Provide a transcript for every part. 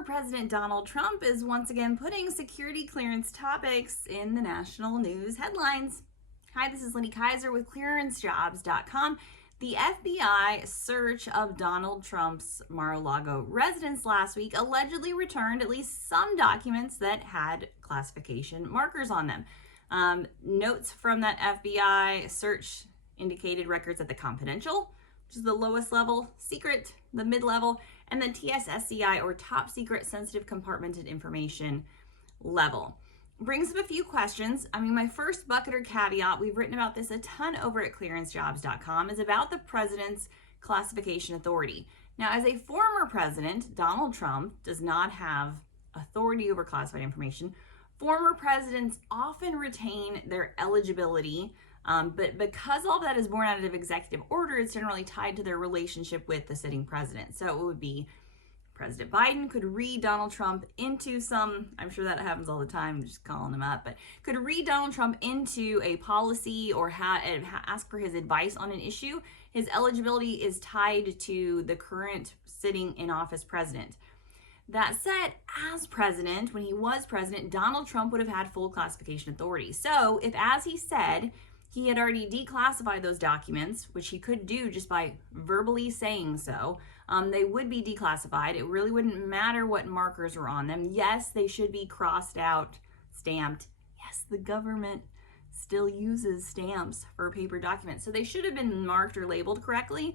former President Donald Trump is once again putting security clearance topics in the national news headlines. Hi, this is Lindy Kaiser with clearancejobs.com. The FBI search of Donald Trump's Mar-a-Lago residence last week allegedly returned at least some documents that had classification markers on them. Notes from that FBI search indicated records at the confidential, which is the lowest level, secret, the mid-level, and the TSSCI, or top secret sensitive compartmented information level. Brings up a few questions. My first bucket or caveat, we've written about this a ton over at clearancejobs.com, is about the president's classification authority. Now, as a former president, Donald Trump does not have authority over classified information. Former presidents often retain their eligibility, but because all of that is born out of executive order, it's generally tied to their relationship with the sitting president. So it would be President Biden could read Donald Trump into I'm sure that happens all the time, I'm just calling him up, but could read Donald Trump into a policy or ask for his advice on an issue. His eligibility is tied to the current sitting in office president. That said, as president, when he was president, Donald Trump would have had full classification authority. So if, as he said, he had already declassified those documents, which he could do just by verbally saying so, they would be declassified. It really wouldn't matter what markers were on them. Yes, they should be crossed out, stamped. Yes, the government still uses stamps for paper documents. So they should have been marked or labeled correctly.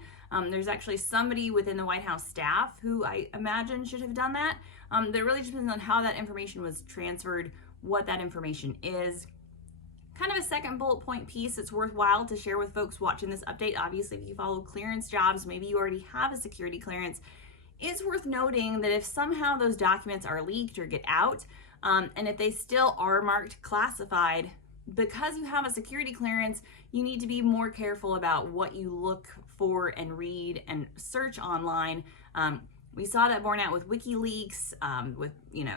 There's actually somebody within the White House staff who I imagine should have done that. That really depends on how that information was transferred, what that information is. Kind of a second bullet point piece that's worthwhile to share with folks watching this update. Obviously, if you follow clearance jobs, maybe you already have a security clearance. It's worth noting that if somehow those documents are leaked or get out, and if they still are marked classified, because you have a security clearance, you need to be more careful about what you look for and read and search online. We saw that borne out with WikiLeaks, with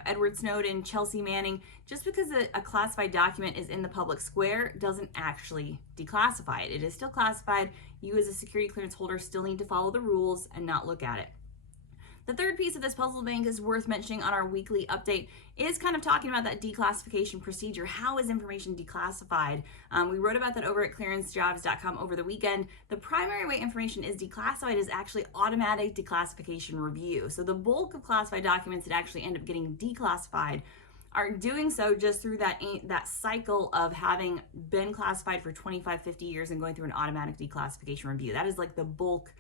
Edward Snowden, Chelsea Manning. Just because a classified document is in the public square doesn't actually declassify it. It is still classified. You as a security clearance holder still need to follow the rules and not look at it. The third piece of this puzzle bank is worth mentioning on our weekly update is kind of talking about that declassification procedure. How is information declassified? We wrote about that over at clearancejobs.com over the weekend. The primary way information is declassified is actually automatic declassification review. So the bulk of classified documents that actually end up getting declassified are doing so just through that cycle of having been classified for 25, 50 years and going through an automatic declassification review. That is like the bulk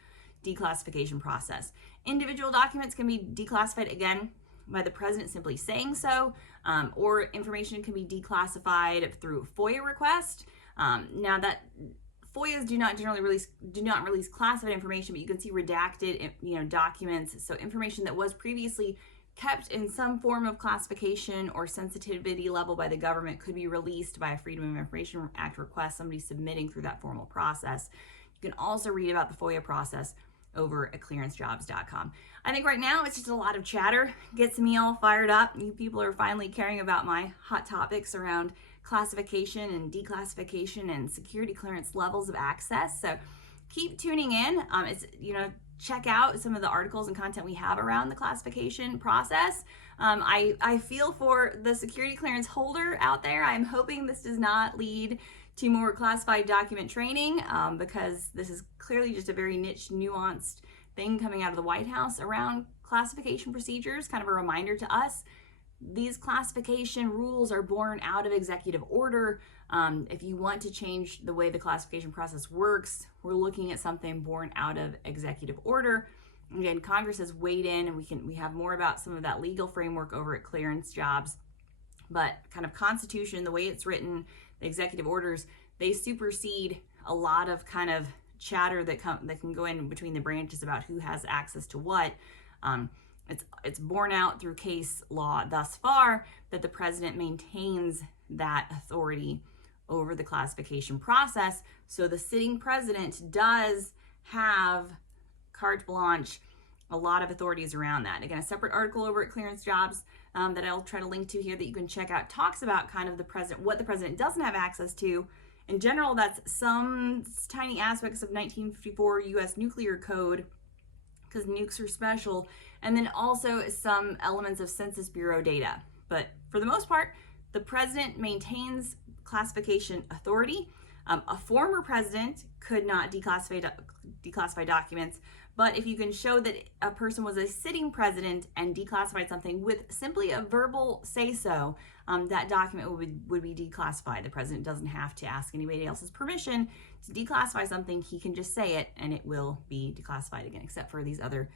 declassification process. Individual documents can be declassified again by the president simply saying so, or information can be declassified through FOIA request. Now that FOIAs do not release classified information, but you can see redacted documents. So information that was previously kept in some form of classification or sensitivity level by the government could be released by a Freedom of Information Act request, somebody submitting through that formal process. You can also read about the FOIA process over at clearancejobs.com. I think right now it's just a lot of chatter. Gets me all fired up. You people are finally caring about my hot topics around classification and declassification and security clearance levels of access. So keep tuning in. Check out some of the articles and content we have around the classification process. I feel for the security clearance holder out there. I'm hoping this does not lead to more classified document training, because this is clearly just a very niche, nuanced thing coming out of the White House around classification procedures. Kind of a reminder to us, these classification rules are born out of executive order. If you want to change the way the classification process works, we're looking at something born out of executive order. Again, Congress has weighed in, and we have more about some of that legal framework over at Clearance Jobs. But kind of Constitution, the way it's written, the executive orders, they supersede a lot of kind of chatter that can go in between the branches about who has access to what. It's borne out through case law thus far that the president maintains that authority over the classification process. So the sitting president does have carte blanche, a lot of authorities around that. Again, a separate article over at Clearance Jobs that I'll try to link to here that you can check out talks about kind of what the president doesn't have access to. In general, that's some tiny aspects of 1954 U.S. nuclear code because nukes are special, and then also some elements of Census Bureau data. But for the most part, the president maintains classification authority. A former president could not declassify documents, but if you can show that a person was a sitting president and declassified something with simply a verbal say-so, that document would be declassified. The president doesn't have to ask anybody else's permission to declassify something. He can just say it and it will be declassified again, except for these other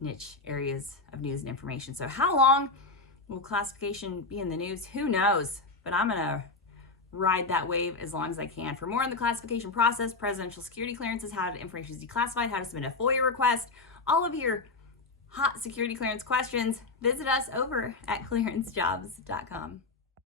niche areas of news and information. So how long will classification be in the news? Who knows? But I'm gonna ride that wave as long as I can. For more on the classification process, presidential security clearances, how information is declassified, how to submit a FOIA request, all of your hot security clearance questions, visit us over at clearancejobs.com.